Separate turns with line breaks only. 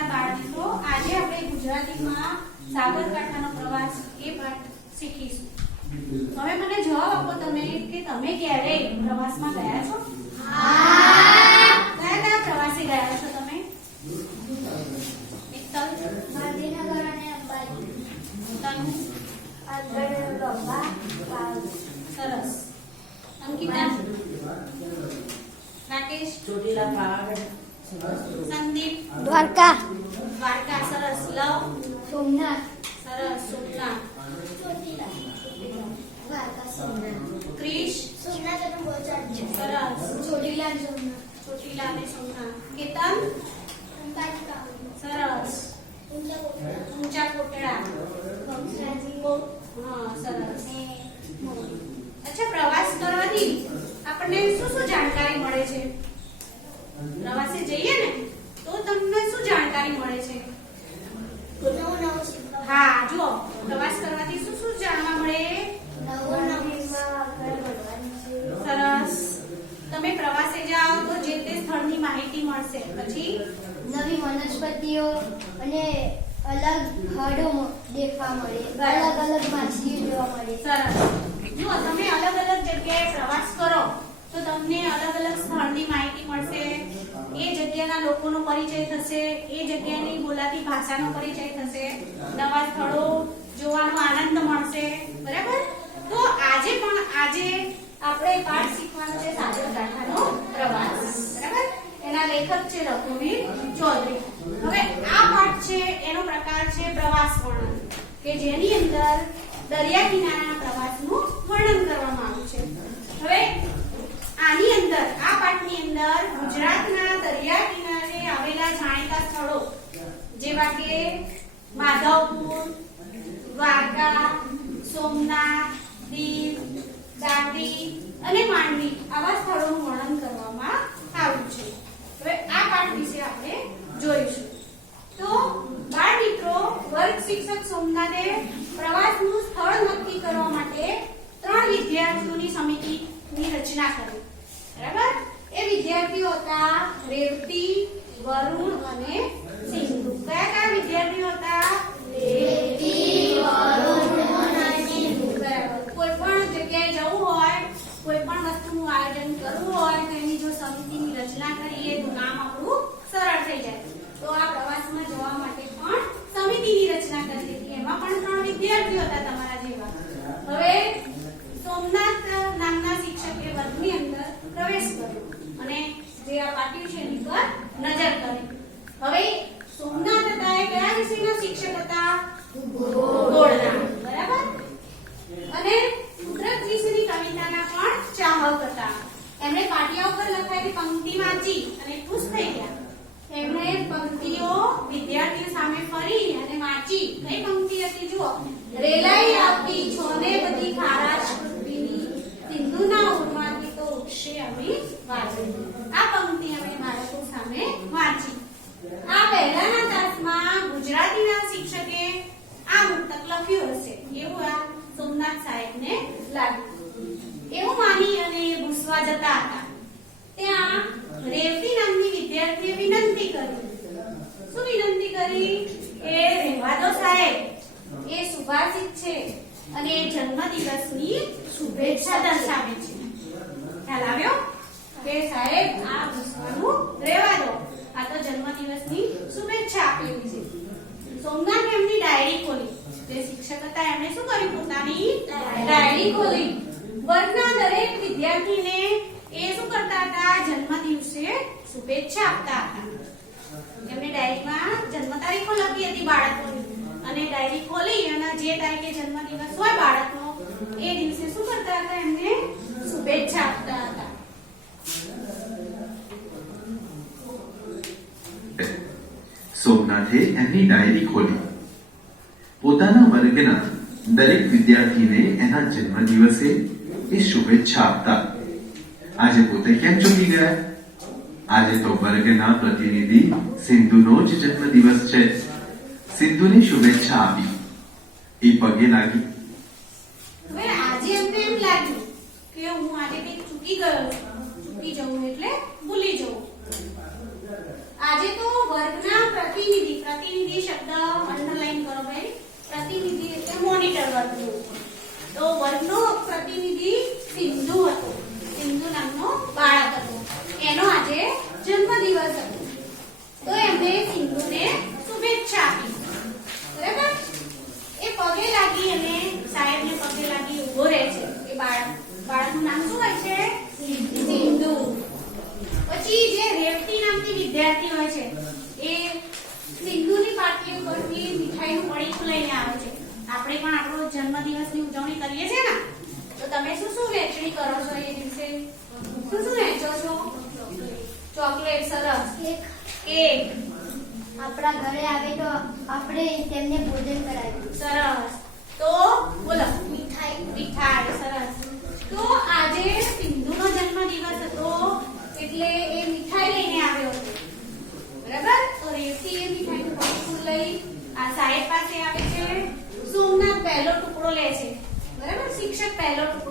નમસ્કાર બાળ મિત્રો આજે આપણે ગુજરાતીમાં સાબરકાંઠાનો પ્રવાસ એ પાઠ શીખીશું. હવે મને જવાબ આપો તમે કે તમે ક્યારે પ્રવાસમાં ગયા છો? કયા કયા પ્રવાસે ગયા છો તમે?
ગાંધીનગર અને અંબાજી.
સરસ અંકિતા રાકેશ.
ચોટીલા પાવાગઢ.
સંદીપ.
દ્વારકા.
દ્વારકા સરસ લવ
સોમનાથ.
સરસ સોમનાથ.
સોમનાથ
ક્રિશ સરસ.
ચોટીલા
ચોટીલા ને સોમનાથ. કેતન? સરસ.
ઊંચા કોટડા.
સરસ. અચ્છા પ્રવાસ કરવાથી આપણને શું શું જાણકારી મળે છે? પ્રવાસે જઈએ ને તો તમને શું જાણકારી મળે છે
નવું નવું શીખવા
હા જુઓ પ્રવાસ કરવાથી શું શું જાણવા મળે
નવું નવું આગળ વધવાનું છે
સરસ તમે પ્રવાસે જાઓ તો જે તે સ્થળની માહિતી મળશે. પછી
નવી વનસ્પતિઓ અને અલગ હડો દેખવા મળે. અલગ અલગ માછલીઓ જોવા મળે.
જુઓ, તમે અલગ અલગ જગ્યાએ પ્રવાસ કરો, તો તમને અલગ અલગ સ્થળની માહિતી મળશે. એ જગ્યાના લોકોનો પરિચય થશે. એ જગ્યાની બોલાતી ભાષાનો પરિચય થશે. નવા સ્થળો જોવાનો આનંદ મળશે. બરાબર? તો આજે પણ આજે આપણે પાઠ શીખવાનો છે સાબરકાંઠાનો પ્રવાસ. એના લેખક છે રઘુવીર ચૌધરી. હવે આ પાઠ છે, એનો પ્રકાર છે પ્રવાસ વર્ણન, કે જેની અંદર દરિયા કિનારાના પ્રવાસનું વર્ણન કરવામાં આવ્યું છે. હવે આની અંદર, આ પાઠની અંદર ગુજરાતના દરિયા કિનારે આવેલા જાણીતા સ્થળો, જેવા કે માધવપુર, દ્વારકા, સોમનાથ, દીવ, દાંડી અને માંડવી, આવા સ્થળોનું વર્ણન કરવામાં આવ્યું છે. હવે આ પાઠ વિશે આપણે જોઈશું. તો બાળ મિત્રો, વર્ગ શિક્ષક સોમનાથે પ્રવાસનું સ્થળ નક્કી કરવા માટે ત્રણ વિદ્યાર્થીઓની સમિતિની રચના કરી. બરાબર? એ વિદ્યાર્થીઓ હતા રેવતી, વરુણ અને સિંધુ. કયા કયા વિદ્યાર્થીઓ હતા? રેવતી, વરુણ કોઈ પણ જગ્યાએ જવું હોય, કોઈ પણ વસ્તુનું આયોજન કરવું હોય, તો એની જો સમિતિની રચના કરીએ આપણું સરળ થઈ જાય. તો આ પ્રવાસમાં જવા માટે પણ સમિતિની રચના કરી હતી. એમાં પણ ત્રણ વિદ્યાર્થીઓ હતા તમારા જેવા. હવે સોમનાથ નામના શિક્ષકે વર્ગની અંદર પ્રવેશ કર્યો અને જે આ પાટિયું છે પર નજર કરી. હવે સોમનાથ હતા એ કયા વિષયના શિક્ષક હતા? બરાબર? અને કુદરત વિશેની કવિતાના પણ ચાહક હતા. એમણે પાટિયા ઉપર લખાયેલી પંક્તિ વાંચી ખુશ થઈ ગયા. એમણે પંક્તિઓ વિદ્યાર્થીઓ સામે ફરી અને વાંચી. કઈ પંક્તિ હતી જુઓ? રેલાઈ આપી છોને બધી ખારાશ પૃથ્વીની સિંધુના ઉરમાંથી તો ઉઠશે અમે વાજળી આ પંક્તિ અમે બાળકો સામે વાંચી. આ પહેલાના તાસમાં ગુજરાતીના શિક્ષકે આ મુક્તક લખ્યું હશે. એવું આ સોમનાથ સાહેબને લાગ્યું. એવું માની અને ભૂસવા જતા હતા ત્યાં રેવતી નામની વિદ્યાર્થીએ વિનંતી કરી શું વિનંતી કરી કે રહેવા દો સાહેબ, એ સુભાષિત છે અને એ જન્મદિવસની શુભેચ્છા દર્શાવે છે. ખ્યાલ આવ્યો? કે સાહેબ, આ ભૂસવાનું રહેવા દો. આ તો જન્મદિવસની શુભેચ્છા આપેલી છે. સોમનાથ એમની ડાયરી ખોલી. જે શિક્ષક હતા, એમણે શું કર્યું? પોતાની ડાયરી ખોલી. વર્ગના દરેક વિદ્યાર્થીને એ શું કરતા હતા? જન્મ દિવસે શુભેચ્છા આપતા હતા. એમણે ડાયરીમાં જન્મ તારીખો લખી ડાયરી ખોલી અને જે તારીખે જન્મ દિવસ હોય બાળકનો એ દિવસે શું કરતા હતા એમને શુભેચ્છા આપતા હતા
સોમનાથે એમની ડાયરી ખોલી પોતાના વર્ગના દરેક વિદ્યાર્થીને એના જન્મદિવસે એ શુભેચ્છા આપતા આજે પોતે કેમ ચૂકી ગયા આજે તો વર્ગના પ્રતિનિધિ સિંધુનો જ જન્મદિવસ છે સિંધુને શુભેચ્છા આપી. એ પગે લાગી.
હવે આજે એમને એમ લાગ્યું કે હું આજે કંઈક ચૂકી ગયો ચૂકી જવું એટલે ભૂલી જવું. આજે તો વર્ગના પ્રતિનિધિ પ્રતિનિધિ શબ્દ અંડરલાઈન કરો ભાઈ પ્રતિનિધિ એટલે મોનિટર વર્ગનું. તો વર્ગનો પ્રતિનિધિ સિંધુ હતો. સિંધુ નામનો બાળક હતો. એનો આજે જન્મદિવસ હતો. તો એમણે સિંધુને શુભેચ્છા આપી બરાબર એ પગે લાગી અને સાહેબને પગે લાગી ઊભો રહે છે એ બાળક બાળકનું નામ શું હોય છે સિંધુ પછી જે રેવતી નામની વિદ્યાર્થી હોય છે એ સિંધુની પાટલી ઉપરથી મીઠાઈનું લઈને આવે છે. આપણે પણ આપણો જન્મદિવસની ઉજવણી કરીએ છીએ ને? તો તમે શું શું વહેંચણી કરો છો એ દિવસે? શું શું વહેંચો છો? ચોકલેટ સરસ.
કેક.
કેક.
આપણા ઘરે આવે તો આપણે તેમને ભોજન કરાવ્યું
સરસ. તો બોલો.
મીઠાઈ.
મીઠાઈ સરસ. તો આજે સિંધુનો જન્મદિવસ હતો એટલે એ મીઠાઈ લઈને આવ્યો હતો બરાબર તો રેવતી એ મીઠાઈનું પડીકું લઈ આ સાહેબ પાસે આવે છે સોમનાથ પહેલો ટુકડો લે છે. બરાબર? શિક્ષક પહેલો ટુકડો